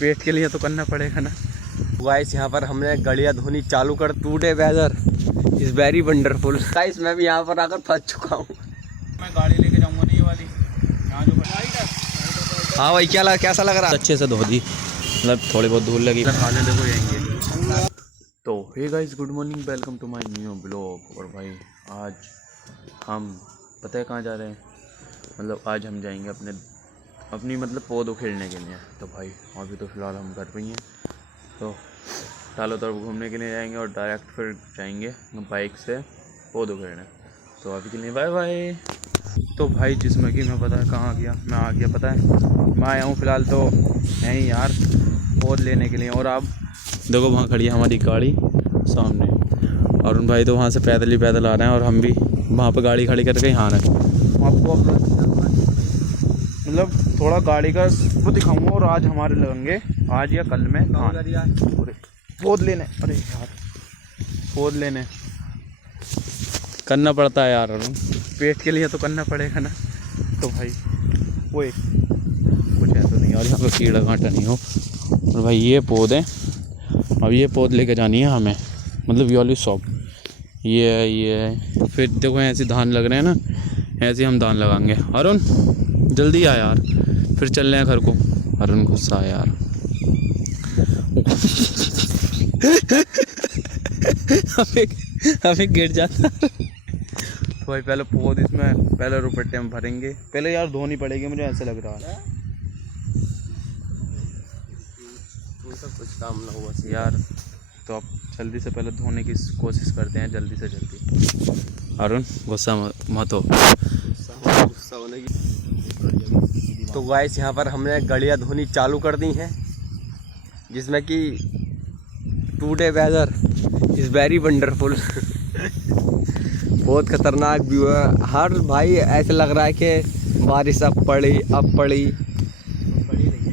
पेट के लिए तो करना पड़ेगा ना। गाइस यहाँ पर हमने गड़िया धोनी चालू कर, today weather is very wonderful. Guys मैं भी यहाँ पर आकर फंस चुका हूँ। मैं गाड़ी लेके जाऊंगा नहीं, ये वाली यहाँ जो हाँ भाई कैसा लग रहा है? अच्छे से धो दी, मतलब थोड़ी बहुत धूल लगी। खाने देखो यहीं। तो hey guys good morning, welcome to my new blog. और भाई आज हम पता है कहाँ जा रहे हैं? मतलब आज हम जाएंगे अपनी मतलब पौधों खेलने के लिए। तो भाई अभी तो फ़िलहाल हम घर पे ही हैं, तो चारों तरफ घूमने के लिए जाएंगे और डायरेक्ट फिर जाएंगे बाइक से पौधों खेलने। तो अभी के लिए बाय बाय। तो भाई जिसमें कि मैं पता है कहाँ गया, मैं आ गया पता है, मैं आया हूँ फ़िलहाल तो यहीं यार पौध लेने के लिए। और आप देखो वहाँ खड़ी है हमारी गाड़ी सामने, और उन भाई तो वहाँ से पैदल ही पैदल आ रहे हैं और हम भी वहाँ पर गाड़ी खड़ी करके यहाँ रहे। आपको मतलब थोड़ा गाड़ी का वो दिखाऊंगा। और आज हमारे लगेंगे आज या कल में पौध लेने। अरे यार पौध लेने करना पड़ता है यार, पेट के लिए तो करना पड़ेगा ना। तो भाई वो एक कुछ है तो नहीं, और यहाँ पे कीड़ा कांटा नहीं हो। और भाई ये पौध है, अब ये पौध लेके जानी है हमें, मतलब ये वाली शॉप ये फिर देखो ऐसे धान लग रहे हैं ना, ऐसे हम धान लगाएंगे। अरुण जल्दी आ यार, फिर चल रहे हैं घर को। अरुण गुस्सा है यार। हमें गिर जाता। तो भाई पहले पौध इसमें पहले रुपट्टे में भरेंगे, पहले यार धोनी पड़ेगी मुझे ऐसे लग रहा है। कुछ काम ना हुआ यार, तो अब जल्दी से पहले धोने की कोशिश करते हैं, जल्दी से जल्दी। अरुण गुस्सा मत हो, गुस्सा होने की। तो गाइस यहाँ पर हमने गड़िया धोनी चालू कर दी हैं, जिसमें कि today weather is very wonderful. बहुत ख़तरनाक व्यू है। हर भाई ऐसे लग रहा है कि बारिश अब पड़ी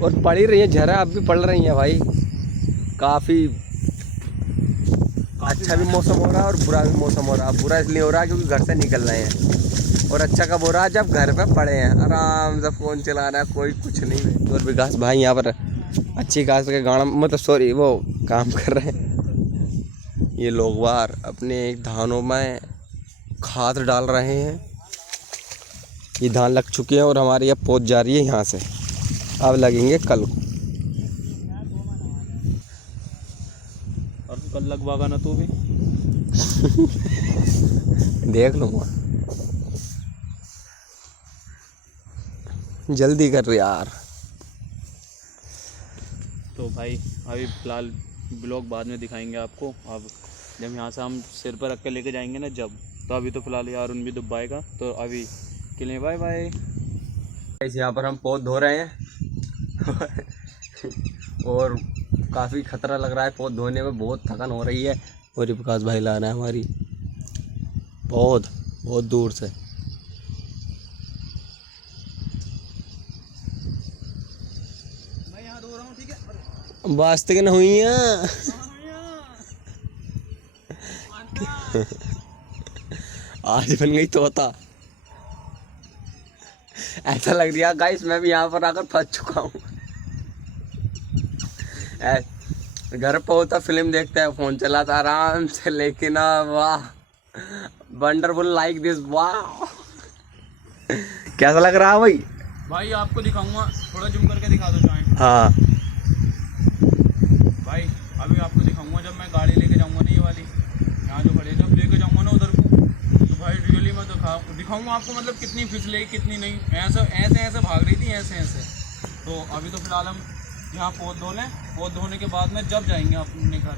और पड़ी रही है, झरा अब भी पड़ रही है भाई। काफ़ी अच्छा भी मौसम हो रहा है और बुरा भी मौसम हो रहा है। बुरा इसलिए हो रहा है क्योंकि घर से निकल रहे हैं, और अच्छा कब हो रहा है जब घर पे पड़े हैं आराम से फ़ोन चला रहा है, कोई कुछ नहीं। और विकास भाई यहाँ पर अच्छी खास के गाना मतलब सॉरी वो काम कर रहे हैं। ये लोग बाहर अपने धानों में खाद डाल रहे हैं। ये धान लग चुके हैं और हमारे यहाँ पहुँच जा रही है यहाँ से, अब लगेंगे कल को। और कल लगवागा ना तू भी? देख लूँगा, जल्दी कर यार। तो भाई अभी फ़िलहाल ब्लॉग बाद में दिखाएंगे आपको। अब जब यहाँ से हम सिर पर रख के लेके जाएंगे ना जब, तो अभी तो फ़िलहाल यार उन भी दुबाएगा। तो अभी के लिए बाय बाय। यहाँ पर हम पौध धो रहे हैं और काफ़ी खतरा लग रहा है पौध धोने में, बहुत थकान हो रही है। और विकास भाई ला रहा है हमारी पौध बहुत दूर से। मैं यहाँ धो रहा हूँ, ठीक है? वास्ते के न हुई आज बन गई तोता। ऐसा लग रहा गाइस मैं भी यहाँ पर आकर फंस चुका हूँ। घर पर होता फिल्म देखता है, फोन चलाता आराम से, लेकिन वाह वंडरफुल लाइक दिस वाह। कैसा लग रहा है भाई? भाई आपको दिखाऊंगा, थोड़ा जूम करके दिखा दो चाहे। हाँ भाई अभी आपको दिखाऊंगा जब मैं गाड़ी लेके जाऊंगा नहीं, ये वाली यहाँ जो खड़ी है, जब लेके जाऊंगा ना उधर को, तो भाई रियली मैं दिखाऊंगा आपको मतलब कितनी फिसलेगी कितनी नहीं। ऐसे भाग रही थी ऐसे। तो अभी तो फिलहाल हम यहाँ पौध धो लें, पौध धोने के बाद में जब जाएंगे अपने घर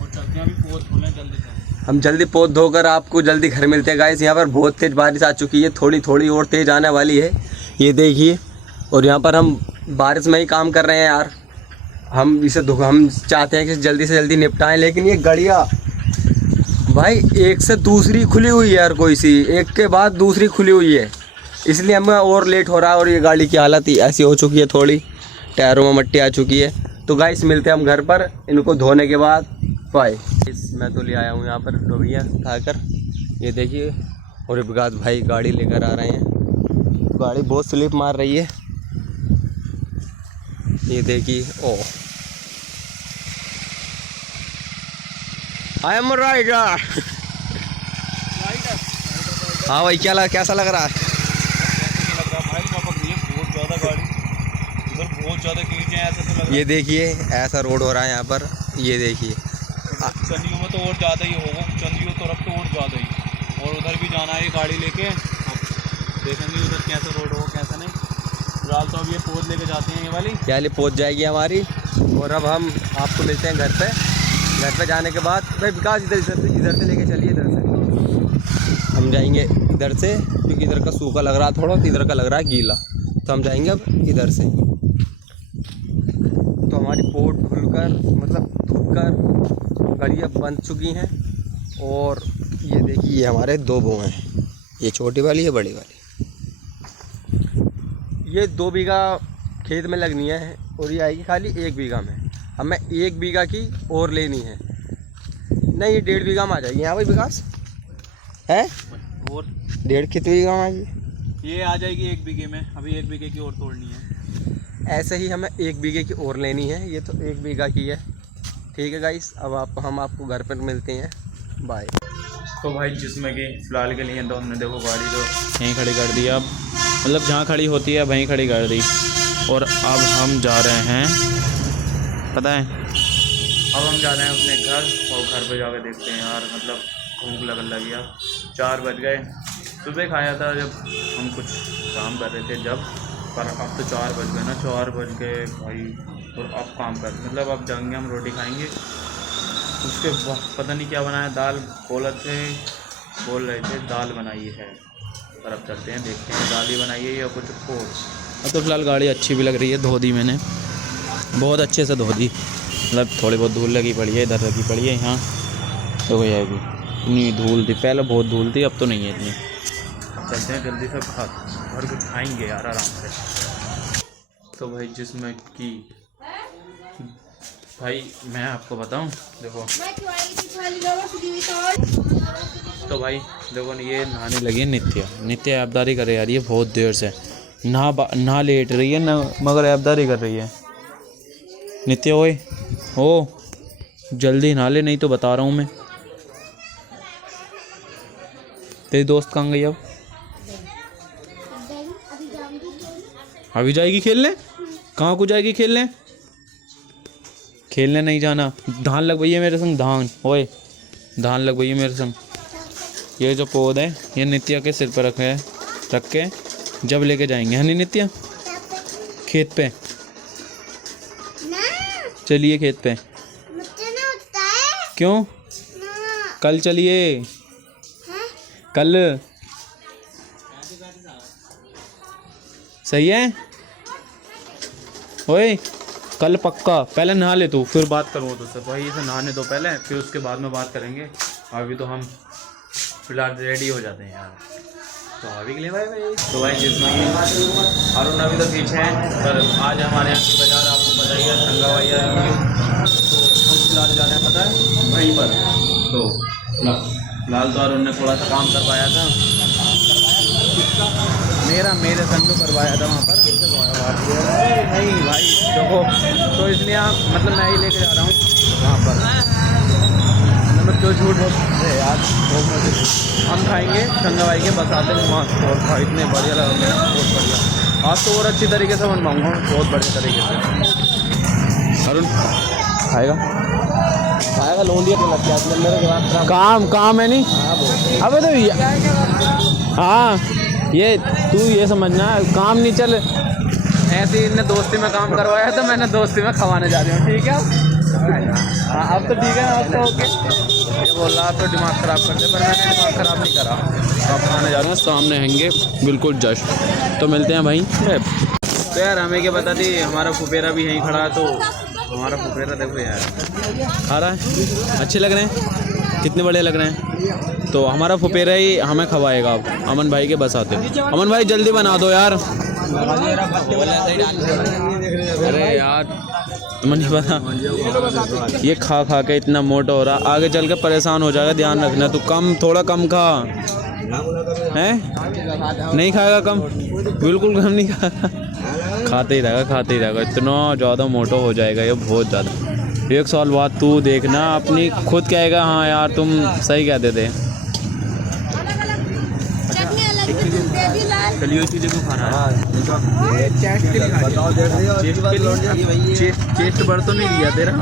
और चलते हैं। अभी पौध धो लें जल्दी से, हम जल्दी पौध धोकर आपको जल्दी घर मिलते हैं गाइस। यहाँ पर बहुत तेज़ बारिश आ चुकी है, थोड़ी थोड़ी और तेज़ आने वाली है, ये देखिए। और यहाँ पर हम बारिश में ही काम कर रहे हैं यार। हम चाहते हैं कि जल्दी से जल्दी निपटाएं, लेकिन ये गड़िया भाई एक से दूसरी खुली हुई है यार, कोई सी एक के बाद दूसरी खुली हुई है, इसलिए हमें और लेट हो रहा है। और ये गाड़ी की हालत ही ऐसी हो चुकी है, थोड़ी टायरों में मट्टी आ चुकी है। तो गाइस मिलते हैं हम घर पर इनको धोने के बाद। बाय। मैं तो ले आया हूँ यहाँ पर डोबियाँ खाकर, ये देखिए। और विकास भाई गाड़ी लेकर आ रहे हैं, गाड़ी बहुत स्लिप मार रही है। ये देखिए। ओ आई एम राइडर। हाँ भाई कैसा लग रहा है? बहुत ज़्यादा खींचे हैं, ऐसा तो लग रहा है। ये देखिए ऐसा रोड हो रहा है यहाँ पर। ये देखिए चंदियों में तो और ज़्यादा ही होगा, चंदियों तरफ तो और ज़्यादा ही। और उधर भी जाना है गाड़ी लेके, अब देखेंगे उधर कैसा रोड हो कैसा नहीं। फिलहाल तो अब ये पोज लेके जाते हैं, ये वाली क्या ले पहुँच जाएगी हमारी। और अब हम आपको मिलते हैं घर पे जाने के बाद। भाई विकास इधर से लेके चलिए, इधर से हम जाएंगे इधर से, क्योंकि इधर का सूखा लग रहा है थोड़ा, तो इधर का लग रहा है गीला, तो हम जाएंगे अब इधर से। तो हमारी पोर्ट खुलकर मतलब धुलकर गाड़ियाँ बन चुकी हैं। और ये देखिए ये हमारे 2 बों हैं, ये छोटी वाली है बड़ी वाली। ये 2 बीघा खेत में लगनी है और ये आएगी खाली 1 बीघा में। हमें 1 बीघा की और लेनी है। नहीं ये 1.5 बीघा में आ जाएगी। यहाँ भाई विकास है और 1.5 कितने बीघा में आएगी? ये आ जाएगी 1 बीघे में। अभी 1 बीघे की और तोड़नी है। ऐसे ही हमें 1 बीघे की और लेनी है। ये तो 1 बीघा की है। ठीक है गाइस, अब हम आपको घर पर मिलते हैं। बाय। तो भाई जिसमें कि फ़िलहाल के लिए तो हमने देखो गाड़ी तो यहीं खड़ी कर दी। अब मतलब जहाँ खड़ी होती है वहीं खड़ी कर दी। और अब हम जा रहे हैं, पता है अब हम जा रहे हैं अपने घर। और घर पे जाकर देखते हैं यार, मतलब भूख लगने लगी। अब 4 बज गए। सुबह खाया था जब हम कुछ काम कर रहे थे जब, पर अब तो 4 बज गए ना, 4 बज गए भाई। और अब काम कर मतलब अब जाएंगे हम रोटी खाएंगे। उसके बाद पता नहीं क्या बनाया, दाल बोल रहे थे दाल बनाई है। पर अब चलते हैं देखते हैं दाल ही बनाई है या कुछ और। अब तो फ़िलहाल गाड़ी अच्छी भी लग रही है, धो दी मैंने, बहुत अच्छे से धो दी। मतलब थोड़ी बहुत धूल लगी पड़ी है, इधर लगी पड़ी है, यहाँ तो ये भी इतनी धूल थी पहले, बहुत धूल थी, अब तो नहीं है इतनी। अब चलते हैं जल्दी से घर को खाएंगे यार आराम से। तो भाई जिसमें कि भाई मैं आपको बताऊं, देखो तो भाई देखो ये नहाने लगी है नित्य ऐबदारी कर रही है यार, ये बहुत देर से नहा लेट रही है ना, मगर ऐबदारी कर रही है। नित्य ओए ओ जल्दी नहा ले, नहीं तो बता रहा हूँ मैं। तेरी दोस्त कहाँ गई अब? अभी जाएगी खेलने? कहाँ को जाएगी खेलने? खेलने नहीं जाना, धान लगवाइए मेरे संग, धान लगवाइए मेरे संग। ये जो पौध है ये नित्या के सिर पर रख के जब लेके जाएंगे, है नहीं नित्या? खेत पे चलिए, खेत पे। क्यों? कल चलिए, कल सही है ओए, कल पक्का। पहले नहा ले तू, फिर बात करूँगा तुझसे। भाई इसे नहाने दो पहले, फिर उसके बाद में बात करेंगे। अभी तो हम फिलहाल रेडी हो जाते हैं यार, तो अभी के लिए भाई। तो भाई जिसमें अरुण अभी तो पीछे हैं, पर आज हमारे यहाँ की बाज़ार आपको पता ही है, ठंगा भैया। तो हम फिलहाल जा रहे हैं पता है वहीं पर। तो फिलहाल तो अरुण ने थोड़ा सा काम करवाया था, मेरे संग तो करवाया था वहाँ पर। नहीं भाई देखो, तो इसलिए मतलब मैं ही लेके जा रहा हूँ वहाँ पर। मतलब जो झूठ बोलते यार, हम खाएंगे ठंगा भाई के बस आते हैं वहाँ। और भाई इतने बढ़िया लगा मुझे, बहुत बढ़िया। आज तो और अच्छी तरीके से बनवाऊँगा, बहुत बढ़िया तरीके से। अरुण खाएगा लोंडिया तो लग गया मेरे काम है नहीं। अबे तो हाँ ये तू ये समझना, काम नहीं चल ऐसे ही। इनने दोस्ती में काम करवाया तो मैंने दोस्ती में खवाने जा रही हूँ, ठीक है? हाँ अब तो ठीक है, अब तो ओके। ये बोल रहा तो दिमाग ख़राब करते, पर मैंने दिमाग ख़राब नहीं करा। तो आप खाने जा रहे हैं, सामने हैंगे बिल्कुल जस्ट। तो मिलते हैं भाई। तो यार हमें क्या बता दी, हमारा फुफेरा भी यहीं खड़ा है। तो हमारा फुफेरा देखो यार आ रहा है, अच्छे लग रहे हैं, कितने बड़े लग रहे हैं। तो हमारा फुफेरा ही हमें खवाएगा अब। अमन भाई के बस आते। अमन भाई जल्दी बना दो यार। अरे यार नहीं पता, ये खा के इतना मोटा हो रहा, आगे चल के परेशान हो जाएगा। ध्यान रखना, तू थोड़ा कम खा है। नहीं खाएगा कम, बिल्कुल कम नहीं खाएगा, खाते ही रहेगा इतना ज़्यादा मोटा हो जाएगा ये, बहुत ज़्यादा। 1 साल बाद तू देखना अपनी खुद कहेगा हाँ यार तुम सही कहते थे। चलिए उसी को खाना है, चेस्ट बढ़ तो नहीं दिया तेरा,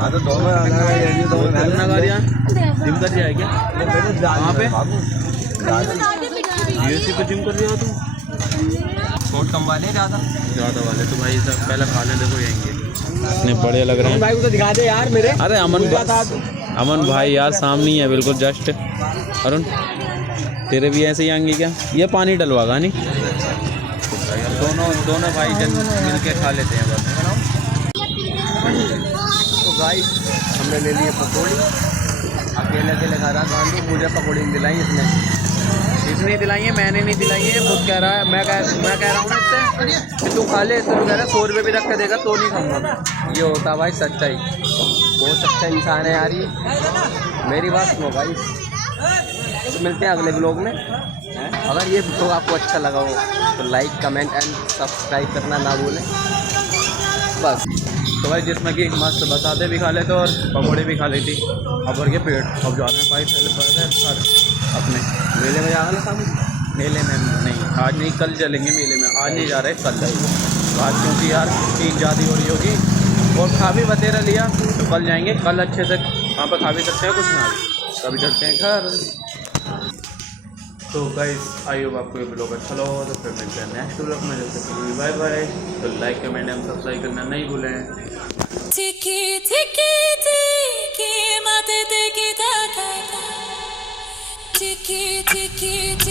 करना खा दिया, जिम कर दिया है क्या वहाँ पे? यूएससी पे जिम कर रही हो तुम? बहुत कम वाले ज़्यादा वाले तो भाई सब पहले खा लें, देखो यहीं इतने बड़े लग रहे हैं भाई को तो दिखा दे यार मेरे। अरे अमन भाई यार सामने ही है बिल्कुल जस्ट। अरुण तेरे भी ऐसे ही आएंगे क्या? ये पानी डलवागा नहीं दोनों भाई जन मिल के खा लेते हैं बस। तो गाइस हमने ले लिए पकौड़ी, अकेले खा रहा गांडू, मुझे पकौड़ी नहीं दिलाई इसने दिलाई है, मैंने नहीं दिलाई है, खुद कह रहा है। मैं कह रहा हूँ ना इससे कि तू खा ले, तो कह रहा है 100 रुपये भी रख के देगा तो नहीं खाऊंगा मैं। ये होता भाई सच्चाई, बहुत अच्छा इंसान है यार ये। मेरी बात सुनो भाई, तो मिलते हैं अगले ब्लॉग में। अगर ये ब्लॉग आपको अच्छा लगा हो तो लाइक कमेंट एंड सब्सक्राइब करना ना भूलें बस। तो भाई जिसमें कि मस्त बताते भी खा लेते और पकौड़े भी खा लेती। अब भर के पेट अब जा रहे हैं भाई, पहले पड़ रहे घर अपने मेले में जाना ना सामने। मेले में नहीं, आज नहीं कल चलेंगे मेले में, आज नहीं जा रहे कल जाएंगे आज, क्योंकि यार चीज़ ज़्यादा हो रही होगी और खा भी बतेरा लिया तो कल जाएंगे। कल अच्छे से वहाँ पर खा भी सकते हैं, कुछ ना कभी चलते हैं घर। तो गाइस आई होप आपको ये ब्लॉग अच्छा लगा हो, तो फिर मिलते हैं नेक्स्ट ब्लॉग में। जब तक बाय बाय। तो लाइक कमेंट एंड सब्सक्राइब करना नहीं भूलें। Tiki tiki tiki, mate tiki taka. Tiki tiki tiki.